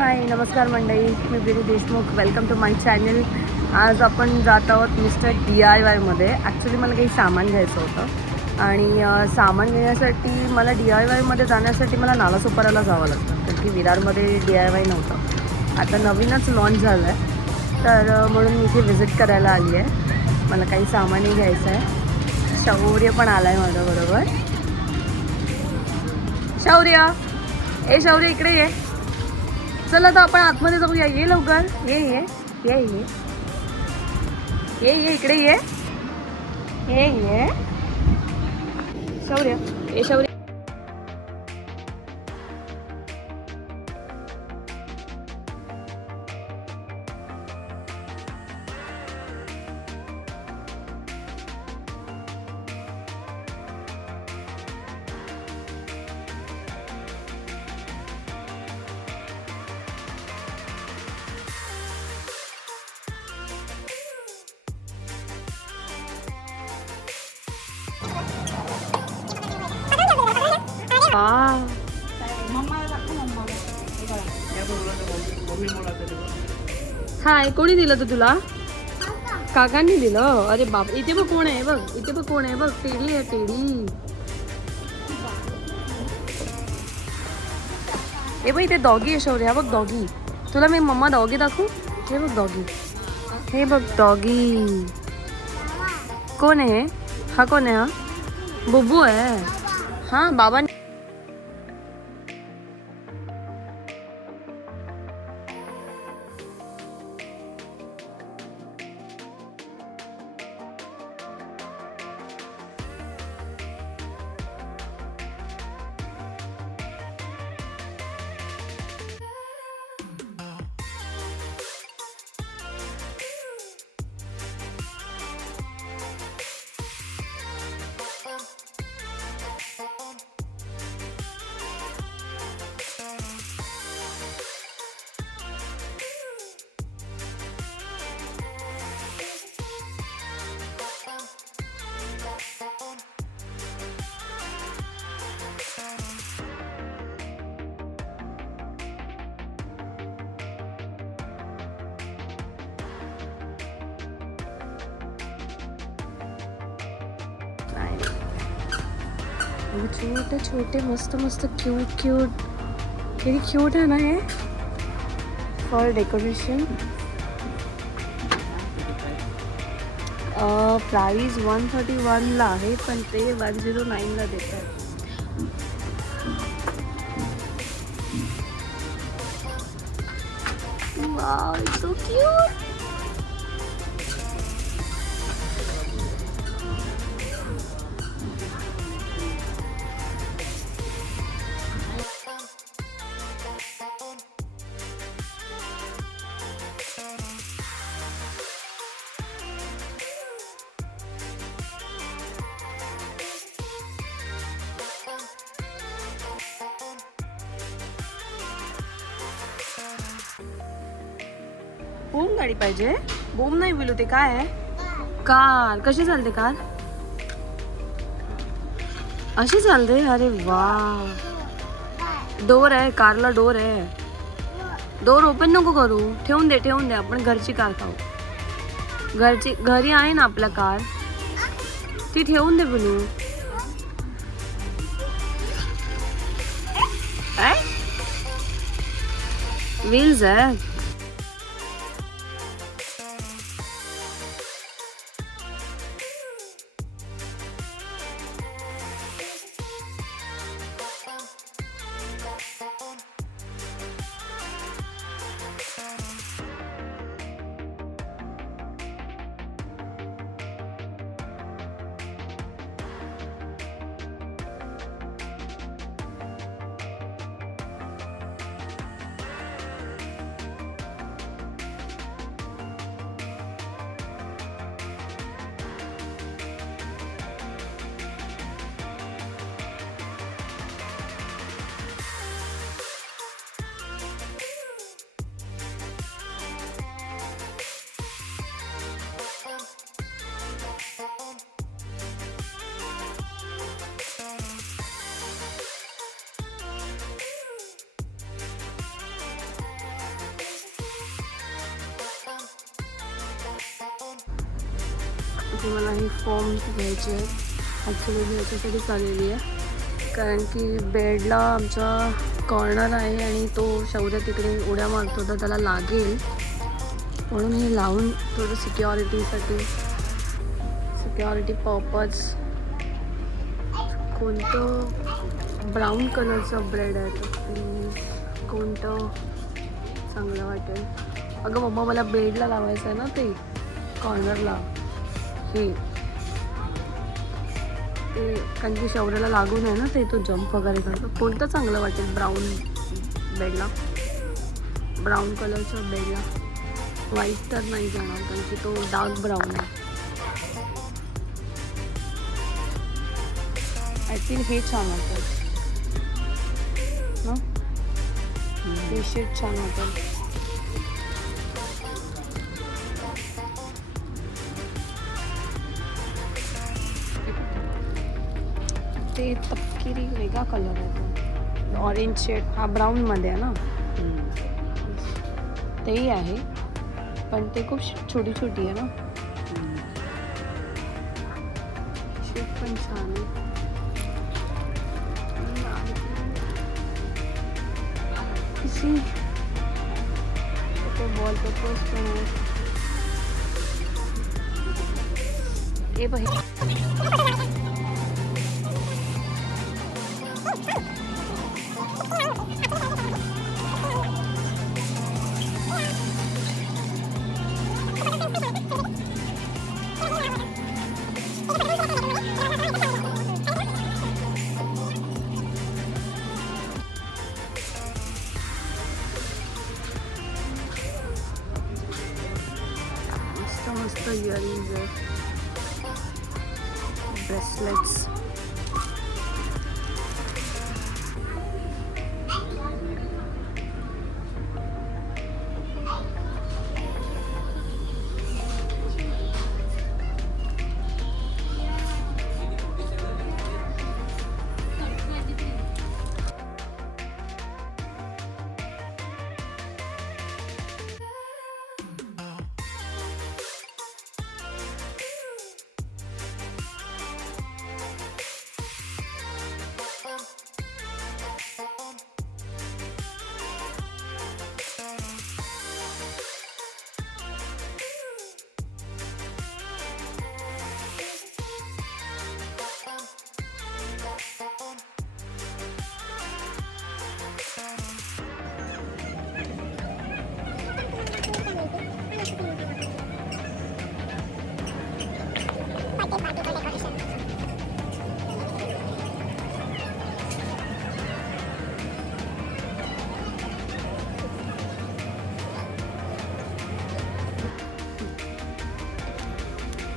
हाय नमस्कार मंडळी, मी Biri Deshmukh. Welcome to my channel. आज आपण जात आहोत मिस्टर DIYमध्ये. ॲक्च्युली मला काही सामान घ्यायचं होतं आणि सामान घेण्यासाठी मला DIYमध्ये जाण्यासाठी मला नालासोपाराला जावं लागतं, कारण की विरारमध्ये DIY नव्हतं. आता नवीनच लॉन्च झालं आहे, तर म्हणून मी इथे व्हिजिट करायला आली आहे. मला काही सामानही घ्यायचं आहे. शौर्य पण आला आहे माझ्याबरोबर. शौर्य, शौर्य इकडे ये. चला तर आपण आतमध्ये जाऊया. ये लवकर. ये ये ये ये ये ये इकडे ये. ये शौर्य. शौर्य. हाय, कोणी दिलं तर तुला? काकांनी दिलं. अरे बाप, इथे बघ कोण आहे. बघ इथे बघ कोण आहे. बघ टेडी आहे. टेडी. हे बघ इथे डॉगी आहे. शौर्य, बघ डॉगी. तुला मी मम्मा डॉगी दाखवू? हे बघ डॉगी. हे बघ डॉगी. कोण आहे? हा कोण आहे? हा बुब्बू आहे. हा बाबा. छोटे छोटे मस्त मस्त क्यूट क्यूट. किती क्यूट आहे ना हे. For decoration. प्राइस 131ला आहे, पण ते 109ला देतात. Wow, so cute. बोम गाडी पाहिजे. बोम नाही बोलू. ते काय आहे? कार. कशी चालते कार? अशी चालते. अरे वा. डोर आहे कारला. डोर आहे. डोर ओपन नको करू. ठेवून दे. आपण घरची कार खाऊ. घरी आहे ना आपल्या कार. ती ठेवून दे बोलू. व्हील्स आहे. की मला ही फॉर्म घ्यायची आहे. ॲक्च्युली मी याच्यासाठीच आलेली आहे, कारण की बेडला आमचा कॉर्नर आहे आणि तो शौर्य तिकडे उड्या मारतो तर त्याला लागेल, म्हणून हे लावून थोडं सिक्युरिटी पर्पज. कोणतं ब्राऊन कलरचं ब्रेड आहे तर कोणतं चांगलं वाटेल. अगं मम्मा मला बेडला लावायचं आहे ना, ते कॉर्नरला हे ते कारण की शौर्याला लागून आहे ना ते, तो जंप वगैरे करतो. कोणतं चांगलं वाटेल बेडला, ब्राऊन कलरच्या बेडला? व्हाईट तर नाही जाणार कारण की तो डार्क ब्राऊन आहे. आय थिंक हे छान वाटेल ना, हे शेड छान वाटेल. ते तपकिरी वेगळा कलर आहे, तो ऑरेंज शेड हा ब्राऊनमध्ये आहे ना. तेही आहे पण ते खूप छोटी छोटी आहे ना. शेड पण छान आहे. बॉल पेपर्स पण आहे. हे बघ, मस्त इयरिंग्स आहेत, ब्रेसलेट्स.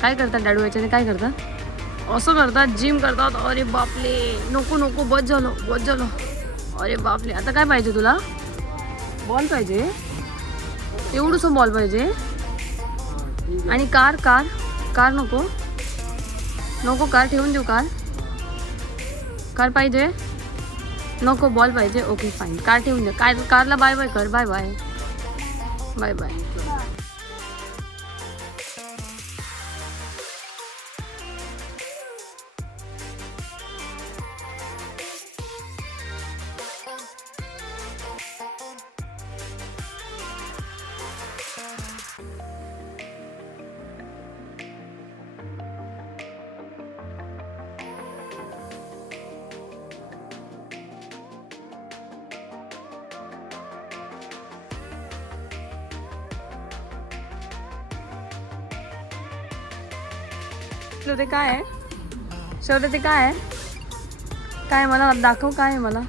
काय करतात डॅडू याच्याने? काय करतात? असं करतात, जिम करतात. अरे बापले, नको नको, बस झालं. अरे बापले, आता काय पाहिजे तुला? बॉल पाहिजे? एवढंसं बॉल पाहिजे? आणि कार नको कार ठेवून देऊ? कार पाहिजे? नको, बॉल पाहिजे. ओके फाईन, कार ठेवून दे. कारला बाय बाय कर. Bye bye. ते काय आहे शौर्य? ते काय आहे? मला दाखव. काय आहे? मला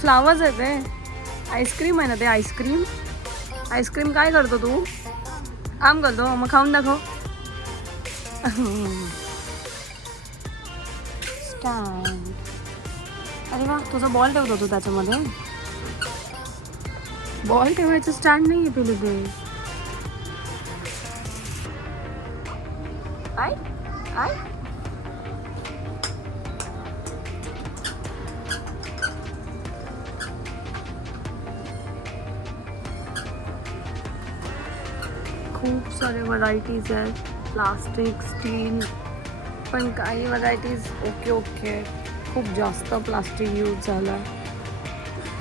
फ्लावर्स आहे ते. आईस्क्रीम आहे ना ते. आईस्क्रीम काय करतो तू? आम करतो? मग खाऊन दाखव. स्टँड. अरे वा, तुझा बॉल ठेवतो तू त्याच्यामध्ये? बॉल ठेवायचं स्टँड नाही आहे तुला ते. आय खूप सारे व्हरायटीज आहेत. प्लास्टिक स्टील पण काही बघा इट इज ओके. खूप जास्त प्लास्टिक यूज झाला.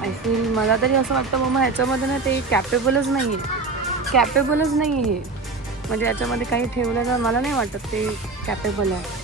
आय फील मला तरी असं वाटतं मग ह्याच्यामध्ये ना ते कॅपेबलच नाही आहे. म्हणजे याच्यामध्ये काही ठेवलं तर मला नाही वाटत ते कॅपेबल आहे.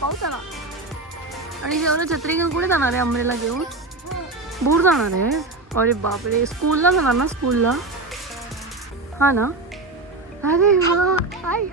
पाऊस आला. आणि जेवढं छत्री घेऊन कुठे जाणार आहे? अंबरेला घेऊन दूर जाणार आहे. अरे बापरे, स्कूलला जाणार ना? स्कूलला हा ना. अरे वा, आई.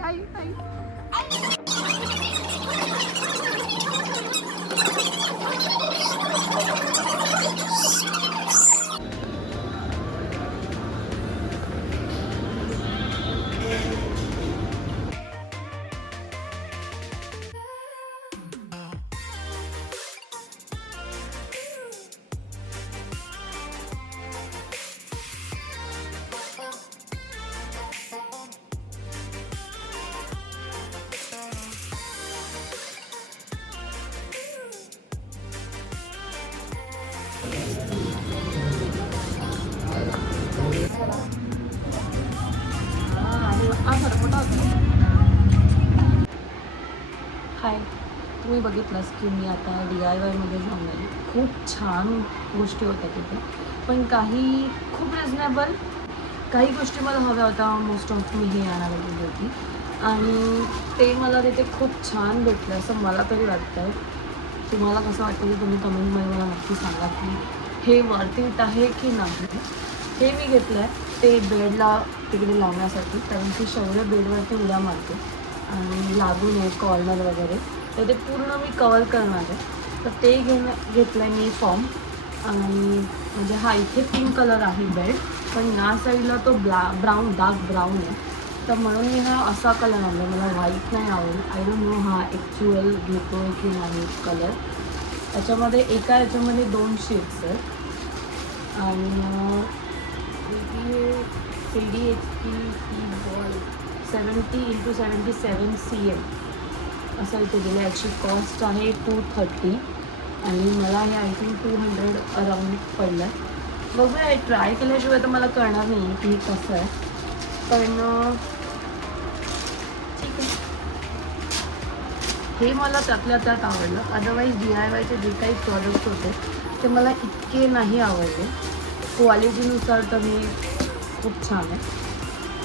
हाय, तुम्ही बघितलंस की मी आता DIYमध्ये जाऊन आली. खूप छान गोष्टी होत्या तिथे, पण काही खूप रिजनेबल. काही गोष्टी मला हव्या होत्या. मोस्ट ऑफ मी हे आणायला गेली होती आणि ते मला तिथे खूप छान भेटलं असं मला तरी वाटतं आहे. तुम्हाला कसं वाटतं की तुम्ही कमेंटमध्ये मला नक्की सांगा की हे वर्थ इट आहे की नाही. हे मी घेतलं आहे ते बेडला तिकडे लावण्यासाठी, कारण की शौर्य बेडवरती उड्या मारते आणि लागू नये कॉर्नर वगैरे, तर ते पूर्ण मी कवर करणार आहे. तर ते घेतलं आहे मी फॉर्म. आणि म्हणजे हा इथे पिंक कलर आहे बेड, पण या साईडला तो ब्राऊन डार्क ब्राऊन आहे. तर म्हणून मी हा असा कलर आणला. मला व्हाईट नाही आवडेल. आय डोंट नो हा ॲक्च्युअल घेतो आहे की नाही कलर. त्याच्यामध्ये याच्यामध्ये 2 शेड्स आहेत आणि CDHP बॉल 70x77 cm असं इथे दिलं. याची कॉस्ट आहे 230 आणि मला हे आय थिंक 200 अराउंड पडलं आहे. बघूया, ट्राय केल्याशिवाय तर मला कळणार नाही की हे कसं आहे, पण ठीक आहे. हे मला त्यातल्या त्यात आवडलं. अदरवाईज DIYचे जे काही प्रॉडक्ट होते ते मला इतके नाही आवडले. क्वालिटीनुसार तर मी खूप छान आहे,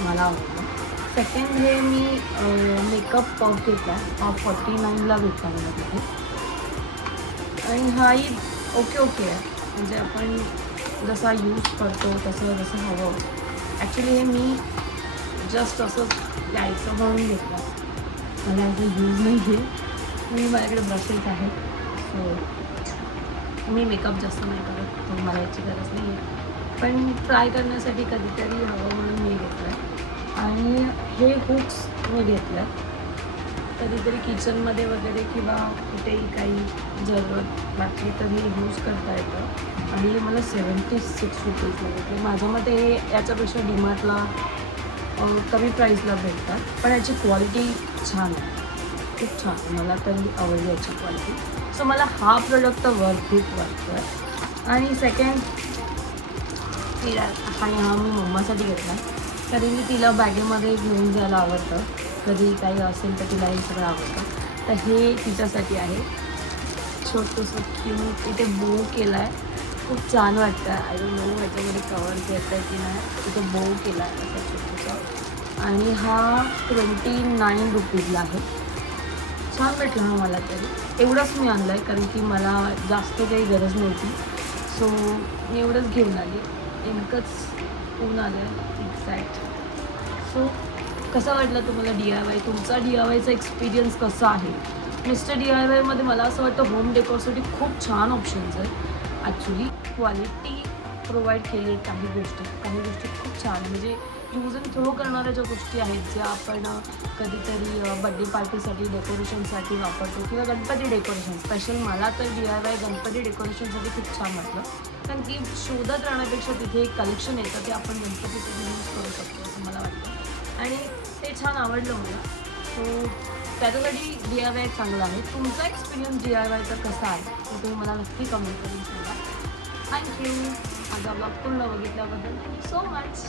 मला आवडलं. सेकंड हे मी मेकअप पफ घेतला. हा 49ला भेटला मला तिथे. आणि हाही ओके आहे. म्हणजे आपण जसा यूज करतो जसं हवं. ॲक्च्युली हे मी जस्ट असं यायचं म्हणून घेतलं. मला याचा यूज नाही आहे. माझ्याकडे ब्रशेस आहेत, सो मी मेकअप जास्त नाही करत, तर मला याची गरज नाही आहे. पण ट्राय करण्यासाठी कधीतरी हवं म्हणून मी घेतलं आहे. आणि हे हुक्स मी घेतलं आहे कधीतरी किचनमध्ये वगैरे किंवा कुठेही काही जरूरत वाटली तर हे यूज करता येतं. आणि हे मला 76 रुपीजला भेटले. माझ्या मते हे याच्यापेक्षा DMartला कमी प्राईसला भेटतात, पण याची क्वालिटी छान आहे, खूप छान. मला तरी आवडली याची क्वालिटी. सो मला हा प्रोडक्ट तर वर्थ इट वाटतो आहे. आणि सेकंड हा मी मम्मासाठी घेतला, कारण की तिला बॅगेमध्ये घेऊन जायला आवडतं. कधी काही असेल तर तिला हे सगळं आवडतं. तर हे तिच्यासाठी आहे. छोटंसं क्यूट इथे बो केला आहे, खूप छान वाटतं. आय डोंट नो याच्यामध्ये कवर घेत आहे की नाही. इथे बो केला आहे असा छोटासा. आणि हा 29 रुपीजला आहे. छान भेटला हा मला तरी. एवढंच मी आणलं आहे, कारण की मला जास्त काही गरज नव्हती. सो मी एवढंच घेऊन आली. नेमकंच ऊन आलं आहे एक्झॅक्ट. सो कसा वाटलं तुम्हाला DIY? तुमचा DIYचा एक्सपिरियन्स कसा आहे? मिस्टर DIYमध्ये मला असं वाटतं होम डेकोरसाठी खूप छान ऑप्शन्स आहेत. ॲक्च्युली क्वालिटी प्रोव्हाइड केली आहे काही गोष्टी खूप छान. म्हणजे यूज अँड थ्रो करणाऱ्या ज्या गोष्टी आहेत ज्या आपण कधीतरी बड्डे पार्टीसाठी डेकोरेशनसाठी वापरतो किंवा गणपती डेकोरेशन स्पेशल मला तर DIY गणपती डेकोरेशनसाठी खूप छान वाटलं. कारण की शोधत राहण्यापेक्षा तिथे एक कलेक्शन येतं ते आपण गणपतीसाठी यूज करू शकतो असं मला वाटतं आणि ते छान आवडलं मला. सो त्याच्यासाठी DIY चांगला आहे. तुमचा एक्सपिरियन्स DIYचा कसा आहे तो तुम्ही मला नक्की कमेंट करून सांगा. थँक्यू. माझा ब्लॉग पूर्ण बघितल्याबद्दल थँक्यू सो मच.